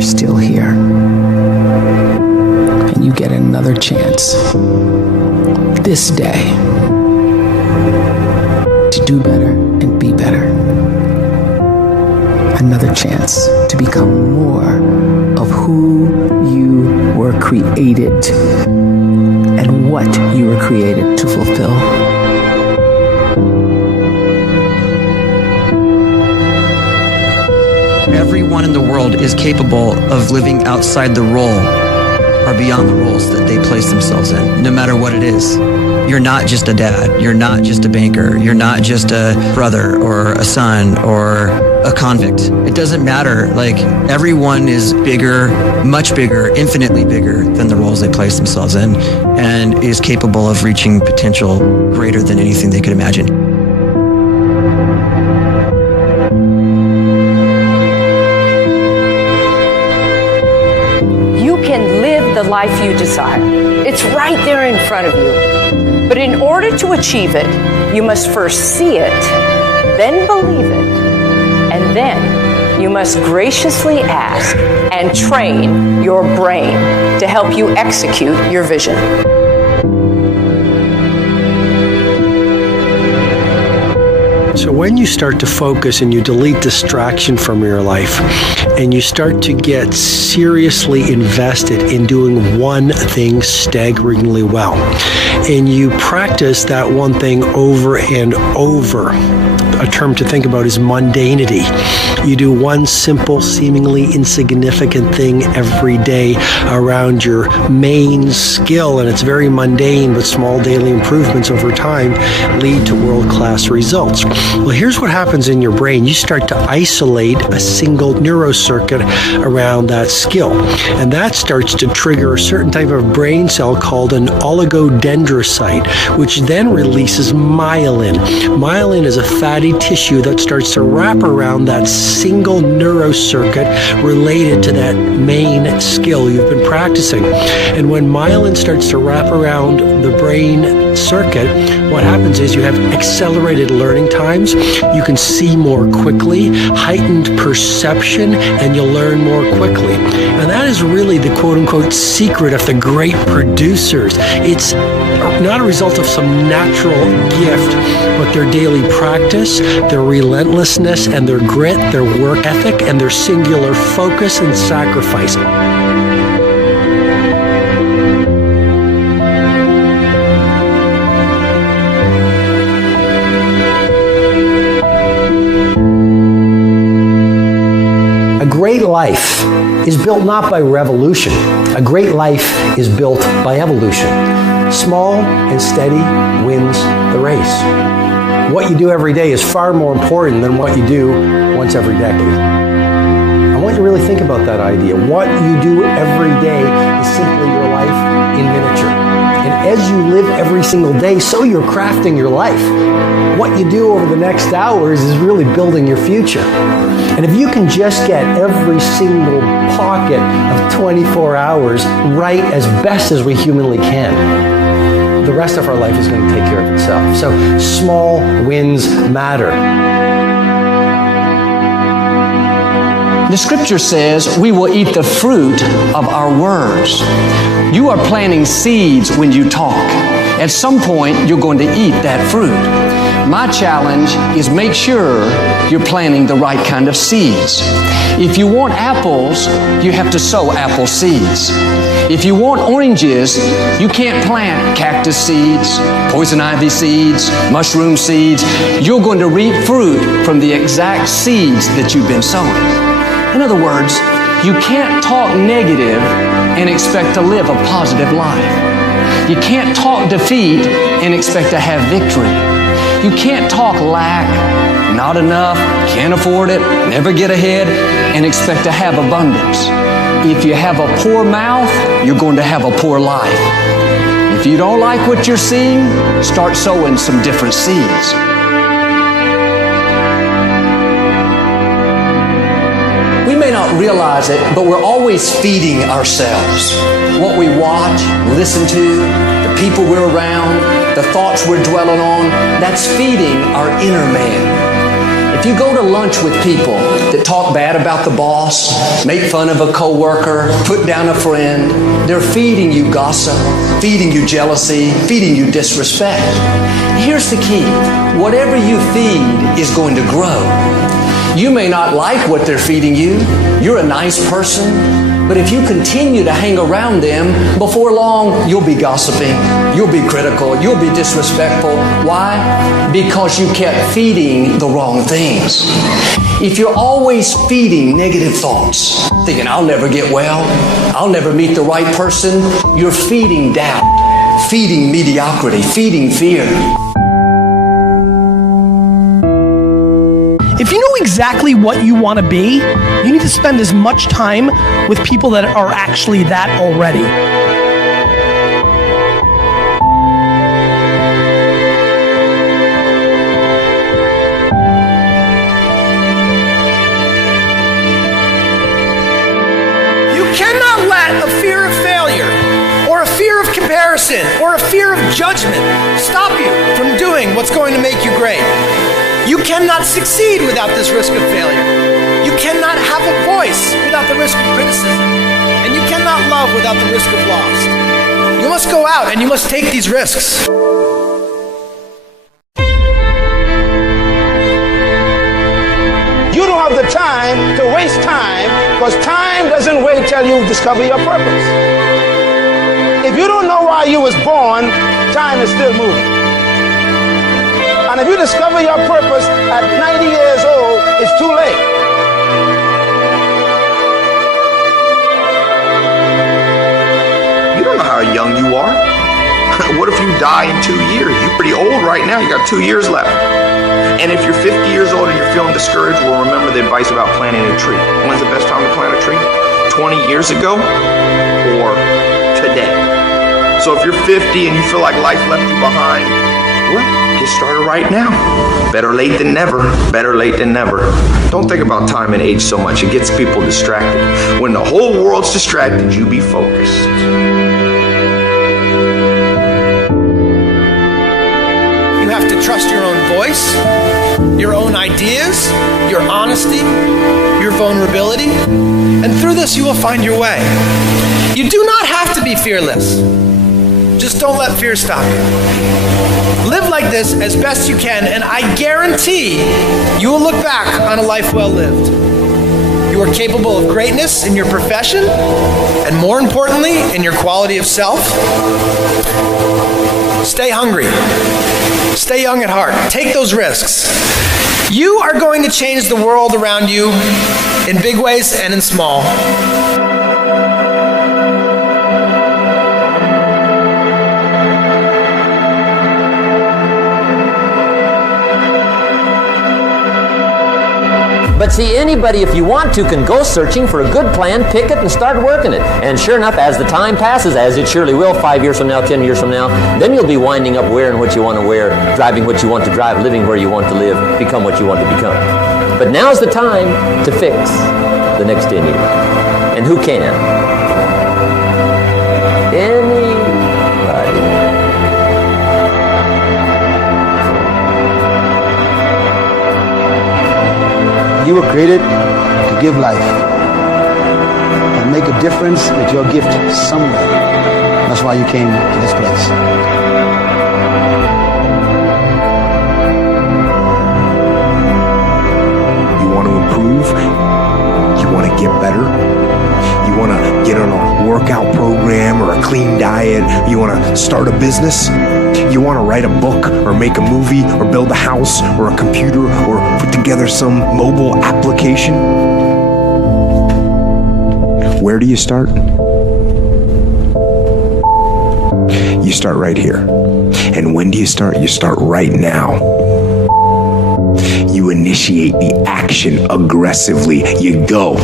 you're still here. And you get another chance this day to do better and be better. Another chance to become more of who you were created and what you were created to fulfill. Everyone in the world is capable of living outside the role or beyond the roles that they place themselves in, no matter what it is. You're not just a dad. You're not just a banker. You're not just a brother or a son or a convict. It doesn't matter. Like, everyone is bigger, much bigger, infinitely bigger than the roles they place themselves in, and is capable of reaching potential greater than anything they could imagine. You can live the life you desire. It's right there in front of you. But in order to achieve it, you must first see it, then believe it, and then you must graciously ask and train your brain to help you execute your vision. So when you start to focus and you delete distraction from your life and you start to get seriously invested in doing one thing staggeringly well, and you practice that one thing over and over, a term to think about is mundanity. You do one simple, seemingly insignificant thing every day around your main skill, and it's very mundane, but small daily improvements over time lead to world-class results. Well, here's what happens in your brain. You start to isolate a single neurocircuit around that skill, and that starts to trigger a certain type of brain cell called an oligodendrocyte, which then releases myelin. Myelin is a fatty tissue that starts to wrap around that single neurocircuit related to that main skill you've been practicing. And when myelin starts to wrap around the brain circuit, what happens is you have accelerated learning times, you can see more quickly, heightened perception, and you'll learn more quickly. And that is really the quote-unquote secret of the great producers. It's not a result of some natural gift, but their daily practice, their relentlessness and their grit, their work ethic, and their singular focus and sacrifice. A great life is built not by revolution. A great life is built by evolution. Small and steady wins the race. What you do every day is far more important than what you do once every decade. I want you to really think about that idea. What you do every day is simply your life in miniature. And as you live every single day, so you're crafting your life. What you do over the next hours is really building your future. And if you can just get every single pocket of 24 hours right as best as we humanly can, the rest of our life is going to take care of itself. So small wins matter. The scripture says we will eat the fruit of our words. You are planting seeds when you talk. At some point, you're going to eat that fruit. My challenge is make sure you're planting the right kind of seeds. If you want apples, you have to sow apple seeds. If you want oranges, you can't plant cactus seeds, poison ivy seeds, mushroom seeds. You're going to reap fruit from the exact seeds that you've been sowing. In other words, you can't talk negative and expect to live a positive life. You can't talk defeat and expect to have victory. You can't talk lack, not enough, can't afford it, never get ahead, and expect to have abundance. If you have a poor mouth, you're going to have a poor life. If you don't like what you're seeing, start sowing some different seeds. We may not realize it, but we're always feeding ourselves. What we watch, listen to, the people we're around, the thoughts we're dwelling on, that's feeding our inner man. If you go to lunch with people that talk bad about the boss, make fun of a coworker, put down a friend, they're feeding you gossip, feeding you jealousy, feeding you disrespect. Here's the key. Whatever you feed is going to grow. You may not like what they're feeding you. You're a nice person. But if you continue to hang around them, before long, you'll be gossiping. You'll be critical. You'll be disrespectful. Why? Because you kept feeding the wrong things. If you're always feeding negative thoughts, thinking, I'll never get well, I'll never meet the right person, you're feeding doubt, feeding mediocrity, feeding fear. If you know exactly what you want to be, you need to spend as much time with people that are actually that already. You cannot let a fear of failure, or a fear of comparison, or a fear of judgment stop you from doing what's going to make you great. You cannot succeed without this risk of failure. You cannot have a voice without the risk of criticism. And you cannot love without the risk of loss. You must go out and you must take these risks. You don't have the time to waste time, because time doesn't wait till you discover your purpose. If you don't know why you was born, time is still moving. And if you discover your purpose at 90 years old, it's too late. You don't know how young you are. What if you die in 2 years? You're pretty old right now. You got 2 years left. And if you're 50 years old and you're feeling discouraged, well, remember the advice about planting a tree. When's the best time to plant a tree? 20 years ago or today? So if you're 50 and you feel like life left you behind, well, get started right now. Better late than never. Better late than never. Don't think about time and age so much. It gets people distracted. When the whole world's distracted, you be focused. You have to trust your own voice, your own ideas, your honesty, your vulnerability, and through this you will find your way. You do not have to be fearless. Just don't let fear stop you. Live like this as best you can, and I guarantee you will look back on a life well lived. You are capable of greatness in your profession, and more importantly, in your quality of self. Stay hungry. Stay young at heart. Take those risks. You are going to change the world around you in big ways and in small. But see, anybody, if you want to, can go searching for a good plan, pick it, and start working it. And sure enough, as the time passes, as it surely will 5 years from now, 10 years from now, then you'll be winding up wearing what you want to wear, driving what you want to drive, living where you want to live, become what you want to become. But now's the time to fix the next 10 years. And who can? Anybody. You were created to give life and make a difference with your gift somewhere. That's why you came to this place. You want to improve? You want to get better? You want to get on a workout program or a clean diet? You want to start a business? You want to write a book or make a movie or build a house or a computer or put together some mobile application? Where do you start? You start right here. And when do you start? You start right now. You initiate the action aggressively. You go.